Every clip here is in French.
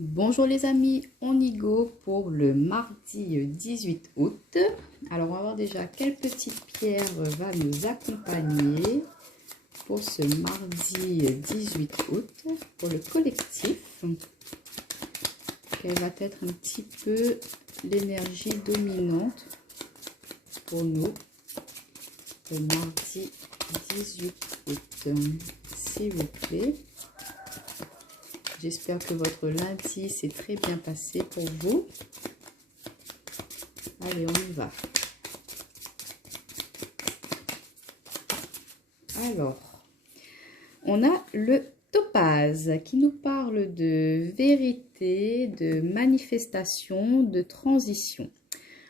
Bonjour les amis, on y go pour le mardi 18 août. Alors on va voir déjà quelle petite pierre va nous accompagner pour ce mardi 18 août pour le collectif. Quelle va être un petit peu l'énergie dominante pour nous le mardi 18 août, s'il vous plaît. J'espère que votre lundi s'est très bien passé pour vous. Allez, on y va. Alors, on a le topaz qui nous parle de vérité, de manifestation, de transition.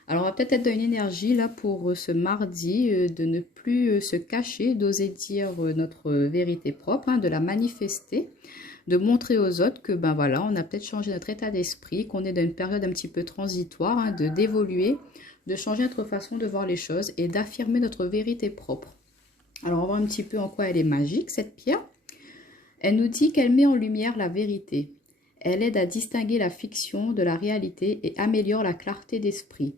Alors, on va peut-être être dans une énergie là pour ce mardi de ne plus se cacher, d'oser dire notre vérité propre, de la manifester. De montrer aux autres que ben voilà, on a peut-être changé notre état d'esprit, qu'on est dans une période un petit peu transitoire, d'évoluer, de changer notre façon de voir les choses et d'affirmer notre vérité propre. Alors on va voir un petit peu en quoi elle est magique cette pierre. Elle nous dit qu'elle met en lumière la vérité. Elle aide à distinguer la fiction de la réalité et améliore la clarté d'esprit.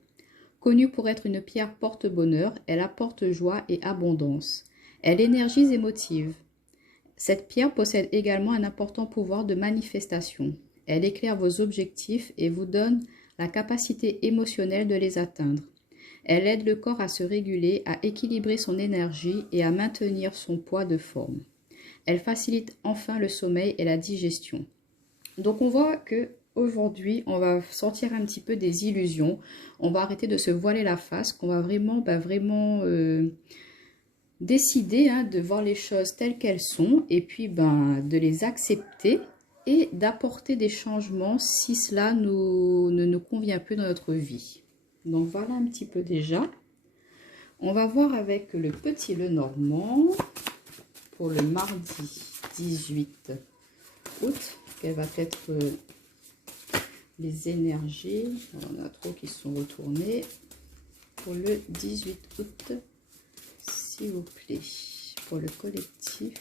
Connue pour être une pierre porte-bonheur, elle apporte joie et abondance. Elle énergise et motive. Cette pierre possède également un important pouvoir de manifestation. Elle éclaire vos objectifs et vous donne la capacité émotionnelle de les atteindre. Elle aide le corps à se réguler, à équilibrer son énergie et à maintenir son poids de forme. Elle facilite enfin le sommeil et la digestion. Donc on voit que aujourd'hui, on va sortir un petit peu des illusions. On va arrêter de se voiler la face, qu'on va vraiment décider de voir les choses telles qu'elles sont et puis de les accepter et d'apporter des changements si cela ne nous convient plus dans notre vie. Donc voilà un petit peu déjà. On va voir avec le petit Lenormand pour le mardi 18 août. Quelles vont être les énergies. On a trop qui sont retournées pour le 18 août. S'il vous plaît, pour le collectif,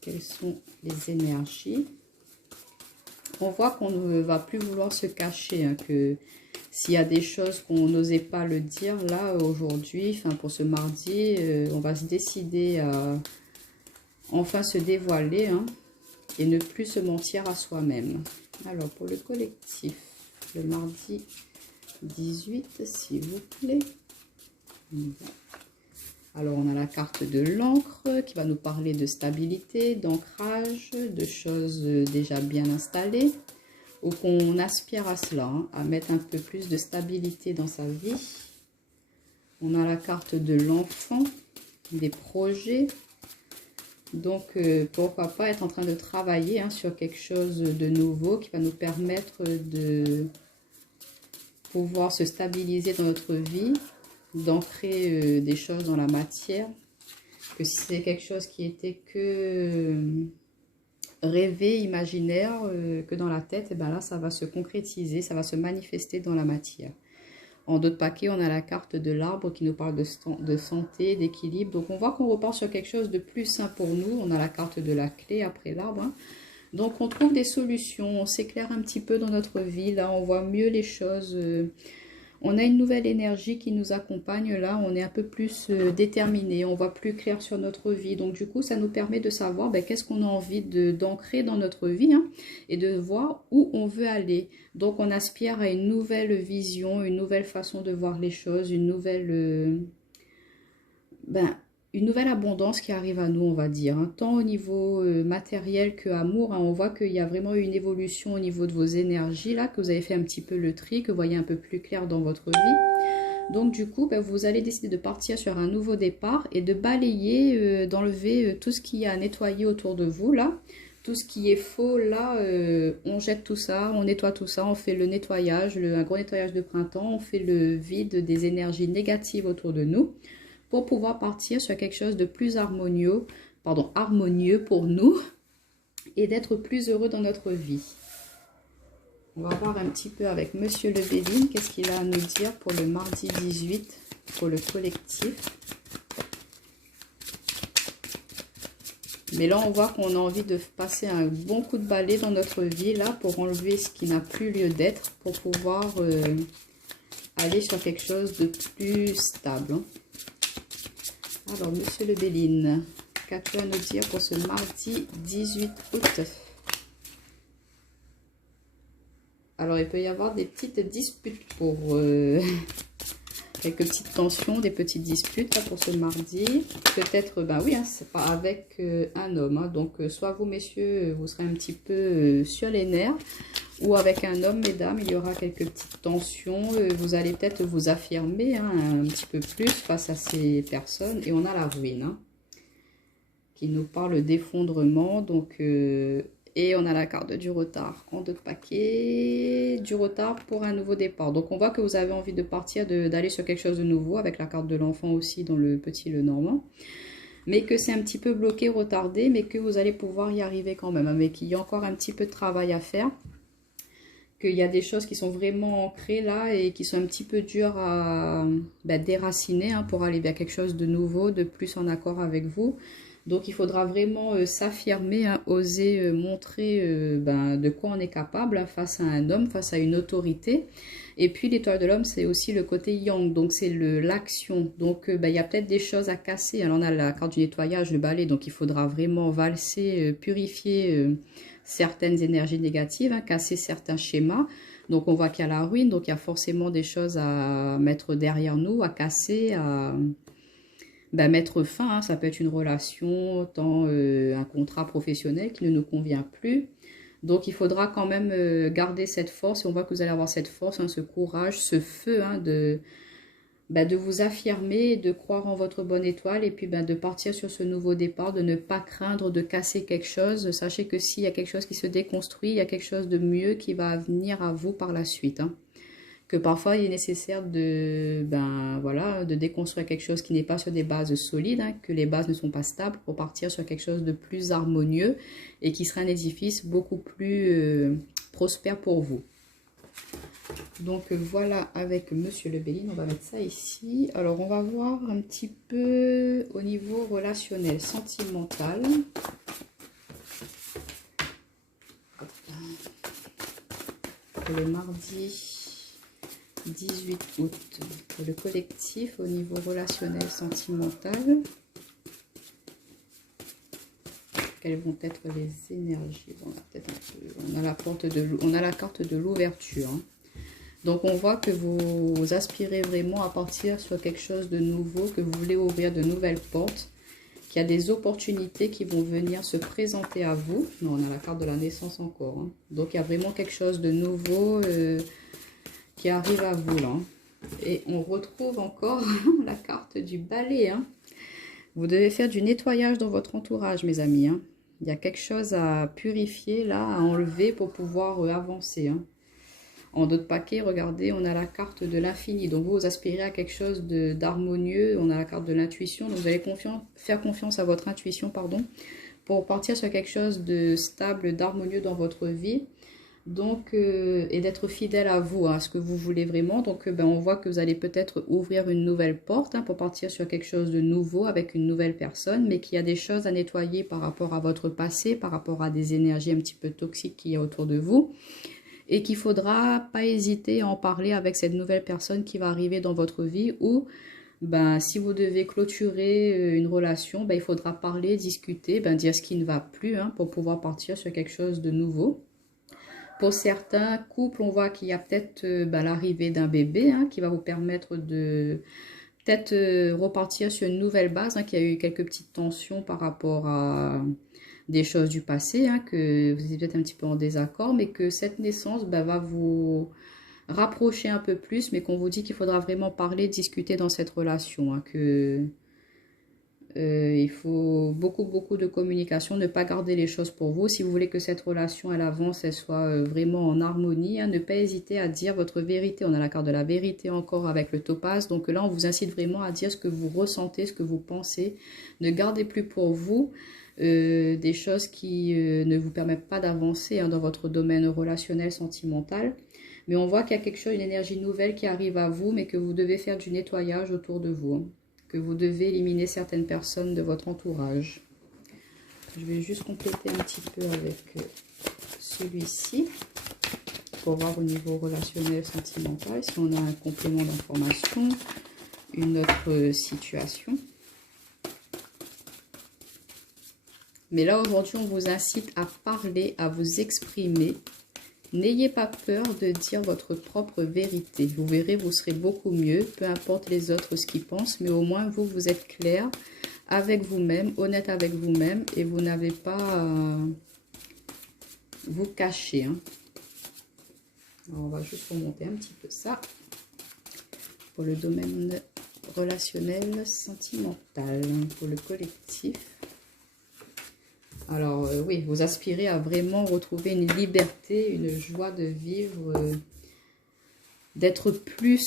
quelles sont les énergies? On voit qu'on ne va plus vouloir se cacher, que s'il y a des choses qu'on n'osait pas le dire, là, aujourd'hui, pour ce mardi, on va se décider à enfin se dévoiler et ne plus se mentir à soi-même. Alors, pour le collectif, le mardi 18, s'il vous plaît. Alors, on a la carte de l'encre qui va nous parler de stabilité, d'ancrage, de choses déjà bien installées, ou qu'on aspire à cela, à mettre un peu plus de stabilité dans sa vie. On a la carte de l'enfant, des projets. Donc, pourquoi pas être en train de travailler sur quelque chose de nouveau qui va nous permettre de pouvoir se stabiliser dans notre vie, d'ancrer des choses dans la matière, que si c'est quelque chose qui était que rêvé, imaginaire, que dans la tête, et là ça va se concrétiser, ça va se manifester dans la matière. En d'autres paquets, on a la carte de l'arbre qui nous parle de santé, d'équilibre. Donc on voit qu'on repart sur quelque chose de plus sain pour nous. On a la carte de la clé après l'arbre. Donc on trouve des solutions, on s'éclaire un petit peu dans notre vie. Là, on voit mieux les choses. On a une nouvelle énergie qui nous accompagne. Là, on est un peu plus déterminé. On voit plus clair sur notre vie. Donc, du coup, ça nous permet de savoir qu'est-ce qu'on a envie d'ancrer dans notre vie et de voir où on veut aller. Donc, on aspire à une nouvelle vision, une nouvelle façon de voir les choses, une nouvelle abondance qui arrive à nous, on va dire, tant au niveau matériel que amour. On voit qu'il y a vraiment eu une évolution au niveau de vos énergies, là, que vous avez fait un petit peu le tri, que vous voyez un peu plus clair dans votre vie. Donc, du coup, vous allez décider de partir sur un nouveau départ et de balayer, d'enlever tout ce qu'il y a à nettoyer autour de vous, là. Tout ce qui est faux, là, on jette tout ça, on nettoie tout ça, on fait le nettoyage, un gros nettoyage de printemps, on fait le vide des énergies négatives autour de nous, pour pouvoir partir sur quelque chose de plus harmonieux pour nous et d'être plus heureux dans notre vie. On va voir un petit peu avec Monsieur Le Béline, qu'est-ce qu'il a à nous dire pour le mardi 18, pour le collectif. Mais là, on voit qu'on a envie de passer un bon coup de balai dans notre vie, là, pour enlever ce qui n'a plus lieu d'être, pour pouvoir aller sur quelque chose de plus stable. Alors, Monsieur le Béline, qu'as-tu à nous dire pour ce mardi 18 août? Alors, il peut y avoir des petites disputes pour... quelques petites tensions, des petites disputes là, pour ce mardi. Peut-être, ben oui, hein, c'est pas avec un homme. Hein. Donc, soit vous, messieurs, vous serez un petit peu sur les nerfs. Ou avec un homme, mesdames, il y aura quelques petites tensions. Vous allez peut-être vous affirmer hein, un petit peu plus face à ces personnes. Et on a la ruine hein, qui nous parle d'effondrement. Donc, et on a la carte du retard en 2 paquets. Du retard pour un nouveau départ. Donc, on voit que vous avez envie de partir, d'aller sur quelque chose de nouveau. Avec la carte de l'enfant aussi dans le petit le normand. Mais que c'est un petit peu bloqué, retardé. Mais que vous allez pouvoir y arriver quand même. Mais qu'il y a encore un petit peu de travail à faire. Qu'il y a des choses qui sont vraiment ancrées là et qui sont un petit peu dures à déraciner hein, pour aller vers quelque chose de nouveau, de plus en accord avec vous. Donc il faudra vraiment s'affirmer, hein, oser montrer de quoi on est capable hein, face à un homme, face à une autorité. Et puis l'étoile de l'homme, c'est aussi le côté yang, donc c'est l'action. Donc il y a peut-être des choses à casser. Alors on a la carte du nettoyage, le balai, donc il faudra vraiment valser, purifier certaines énergies négatives, hein, casser certains schémas. Donc on voit qu'il y a la ruine, donc il y a forcément des choses à mettre derrière nous, à casser, à mettre fin. Hein. Ça peut être une relation, tant un contrat professionnel qui ne nous convient plus. Donc il faudra quand même garder cette force, et on voit que vous allez avoir cette force, hein, ce courage, ce feu hein, de vous affirmer, de croire en votre bonne étoile et puis de partir sur ce nouveau départ, de ne pas craindre de casser quelque chose. Sachez que s'il y a quelque chose qui se déconstruit, il y a quelque chose de mieux qui va venir à vous par la suite. Hein. Que parfois il est nécessaire de, de déconstruire quelque chose qui n'est pas sur des bases solides, hein, que les bases ne sont pas stables pour partir sur quelque chose de plus harmonieux et qui sera un édifice beaucoup plus prospère pour vous. Donc voilà, avec Monsieur le Béline, on va mettre ça ici. Alors on va voir un petit peu au niveau relationnel, sentimental. Le mardi 18 août, pour le collectif au niveau relationnel, sentimental. Quelles vont être les énergies? On a la carte de l'ouverture. Hein. Donc, on voit que vous aspirez vraiment à partir sur quelque chose de nouveau, que vous voulez ouvrir de nouvelles portes, qu'il y a des opportunités qui vont venir se présenter à vous. Non, on a la carte de la naissance encore. Hein. Donc, il y a vraiment quelque chose de nouveau qui arrive à vous, là. Et on retrouve encore la carte du balai. Hein. Vous devez faire du nettoyage dans votre entourage, mes amis. Hein. Il y a quelque chose à purifier, là, à enlever pour pouvoir avancer. Hein. En d'autres paquets, regardez, on a la carte de l'infini. Donc, vous aspirez à quelque chose d'harmonieux. On a la carte de l'intuition. Donc, vous allez faire confiance à votre intuition, pardon, pour partir sur quelque chose de stable, d'harmonieux dans votre vie. Donc, et d'être fidèle à vous, hein, à ce que vous voulez vraiment. Donc, on voit que vous allez peut-être ouvrir une nouvelle porte hein, pour partir sur quelque chose de nouveau avec une nouvelle personne, mais qu'il y a des choses à nettoyer par rapport à votre passé, par rapport à des énergies un petit peu toxiques qu'il y a autour de vous. Et qu'il ne faudra pas hésiter à en parler avec cette nouvelle personne qui va arriver dans votre vie, ou si vous devez clôturer une relation, il faudra parler, discuter, dire ce qui ne va plus hein, pour pouvoir partir sur quelque chose de nouveau. Pour certains couples, on voit qu'il y a peut-être l'arrivée d'un bébé hein, qui va vous permettre de peut-être repartir sur une nouvelle base, hein, qu'il y a eu quelques petites tensions par rapport à des choses du passé, hein, que vous êtes peut-être un petit peu en désaccord, mais que cette naissance va vous rapprocher un peu plus, mais qu'on vous dit qu'il faudra vraiment parler, discuter dans cette relation, hein, que il faut beaucoup de communication, ne pas garder les choses pour vous. Si vous voulez que cette relation elle avance, elle soit vraiment en harmonie, hein, ne pas hésiter à dire votre vérité. On a la carte de la vérité encore avec le topaz, donc là on vous incite vraiment à dire ce que vous ressentez, ce que vous pensez. Ne gardez plus pour vous des choses qui ne vous permettent pas d'avancer hein, dans votre domaine relationnel, sentimental. Mais on voit qu'il y a quelque chose, une énergie nouvelle qui arrive à vous, mais que vous devez faire du nettoyage autour de vous. Hein, que vous devez éliminer certaines personnes de votre entourage. Je vais juste compléter un petit peu avec celui-ci pour voir au niveau relationnel, sentimental, si on a un complément d'information, une autre situation. Mais là, aujourd'hui, on vous incite à parler, à vous exprimer. N'ayez pas peur de dire votre propre vérité. Vous verrez, vous serez beaucoup mieux, peu importe les autres ce qu'ils pensent, mais au moins, vous, vous êtes clair avec vous-même, honnête avec vous-même, et vous n'avez pas à vous cacher. Hein. Alors, on va juste remonter un petit peu ça pour le domaine relationnel, sentimental, pour le collectif. Alors oui, vous aspirez à vraiment retrouver une liberté, une joie de vivre, d'être plus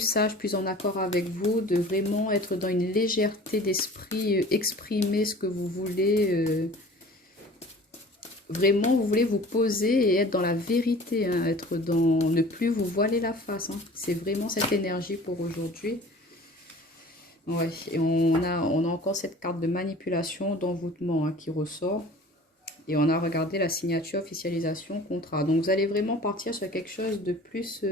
sage, plus en accord avec vous, de vraiment être dans une légèreté d'esprit, exprimer ce que vous voulez. Vraiment, vous voulez vous poser et être dans la vérité, hein, être dans ne plus vous voiler la face. Hein. C'est vraiment cette énergie pour aujourd'hui. Ouais, et on a encore cette carte de manipulation, d'envoûtement hein, qui ressort. Et on a regardé la signature, officialisation, contrat. Donc vous allez vraiment partir sur quelque chose de plus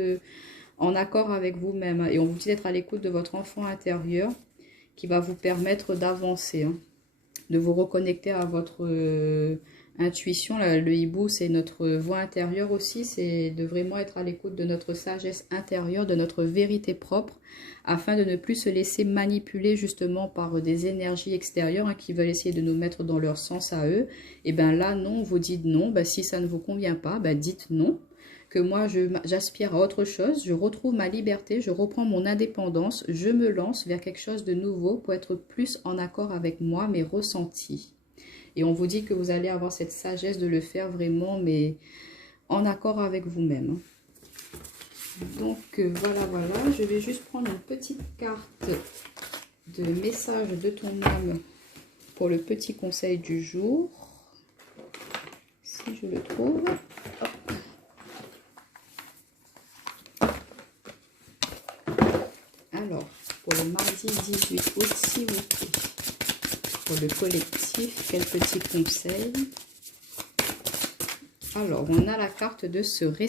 en accord avec vous-même. Et on vous dit d'être à l'écoute de votre enfant intérieur qui va vous permettre d'avancer, hein, de vous reconnecter à votre intuition. Le hibou, c'est notre voix intérieure aussi. C'est de vraiment être à l'écoute de notre sagesse intérieure, de notre vérité propre, afin de ne plus se laisser manipuler justement par des énergies extérieures hein, qui veulent essayer de nous mettre dans leur sens à eux. Et bien là, non, vous dites non. Ben, si ça ne vous convient pas, ben, dites non. Que moi, j'aspire à autre chose, je retrouve ma liberté, je reprends mon indépendance, je me lance vers quelque chose de nouveau pour être plus en accord avec moi, mes ressentis. Et on vous dit que vous allez avoir cette sagesse de le faire vraiment, mais en accord avec vous-même. Donc voilà, je vais juste prendre une petite carte de message de ton âme pour le petit conseil du jour. Si je le trouve. Hop. Alors, pour le mardi 18 août, s'il vous plaît. Pour le collectif, quel petit conseil? Alors, on a la carte de se respecter.